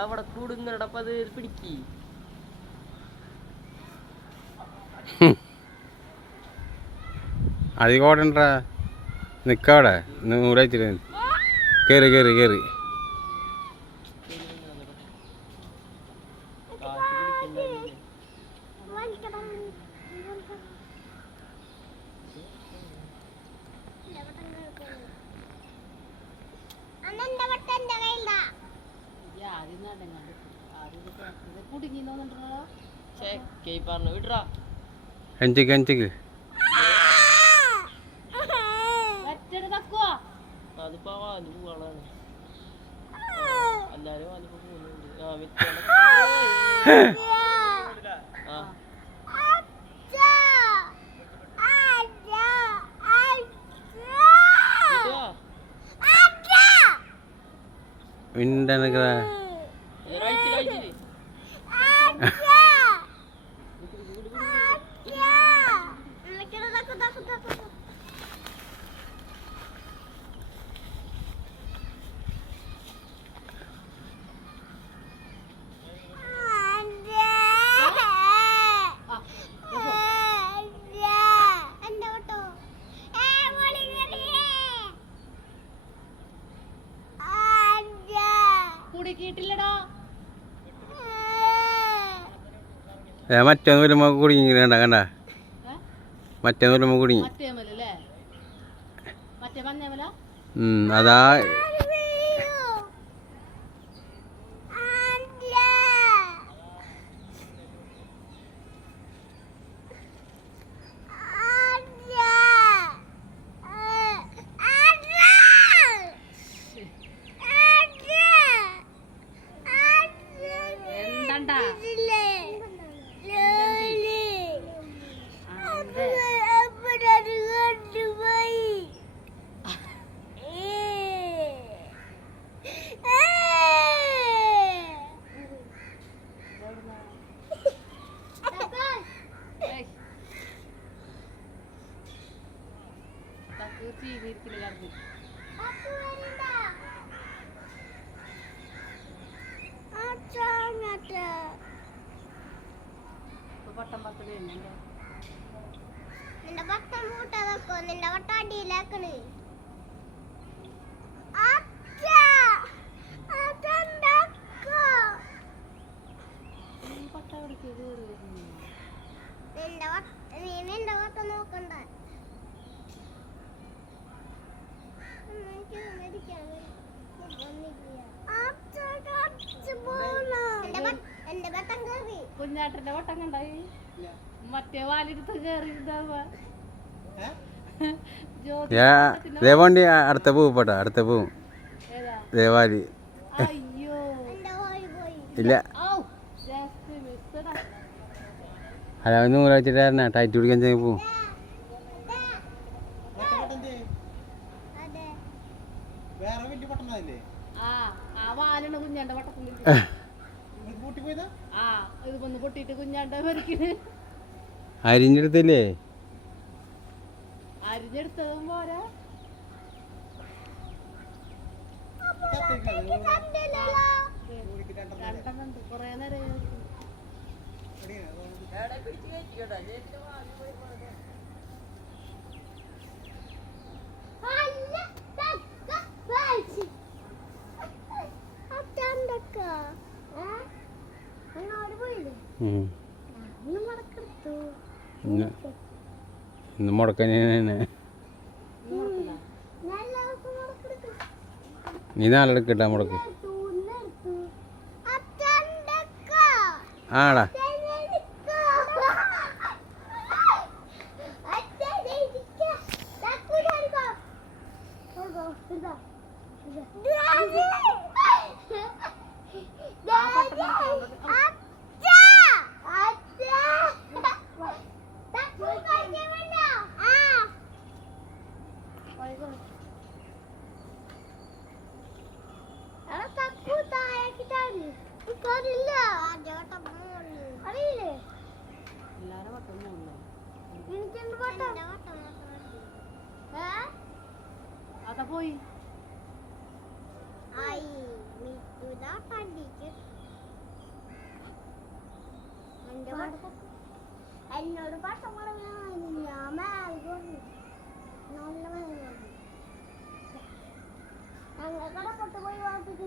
അവിടെ കൂടുങ്ങടപ്പ അത് പിടിക്ക് അധികോടണ്ട നിക്കവിടെ നൂറായിട്ടില്ല കേറി കേറി കേറി എഞ്ചിക്ക് എഞ്ചിക്ക് അതിപ്പോ പോവാണ് എല്ലാരും അതിപ്പോ പോകുന്നുണ്ട് മിണ്ടനക്കടാ മറ്റൊന്ന് വരുമ്പോ കുടുങ്ങി കണ്ട കണ്ട മറ്റേന്ന് വരുമ്പോ കുടുങ്ങി അതാ കുഞ്ഞാട്ടന്റെ വട്ടം കണ്ടായി മറ്റേ വാലെടുത്ത് കേറിയിരുന്നാ ദേവാണ്ടി അടുത്ത പൂവ് പോട്ടെ അടുത്ത പൂവും ദേവാലി ഇല്ല അല്ല നൂറാഴ്ച ടൈറ്റ് പിടിക്കാൻ ചെയ്യും പോവും കുഞ്ഞാണ്ട വട്ടത്തിൽ ഇത് വന്ന് പൊട്ടിട്ട് കുഞ്ഞാണ്ട വരയ്ക്കണ് അരിഞ്ഞെടുത്തില്ലേ അരിഞ്ഞെടുത്തതും പോരാ രണ്ടെണ്ണുണ്ട് കൊറേ നേരം ഇന്ന് മുടക്കാൻ നീ നാളെ എടുക്കട്ടാ മുടക്ക് ആടാ പോയി എന്നോട് പാട്ടം പറഞ്ഞു ഞാൻ ഞങ്ങൾ കടപ്പൊട്ട് പോയി വാർത്തിട്ട്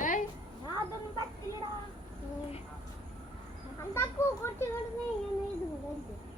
ഏയ് അതൊന്നും പറ്റില്ലടാ എന്താക്കൂ കുറച്ച്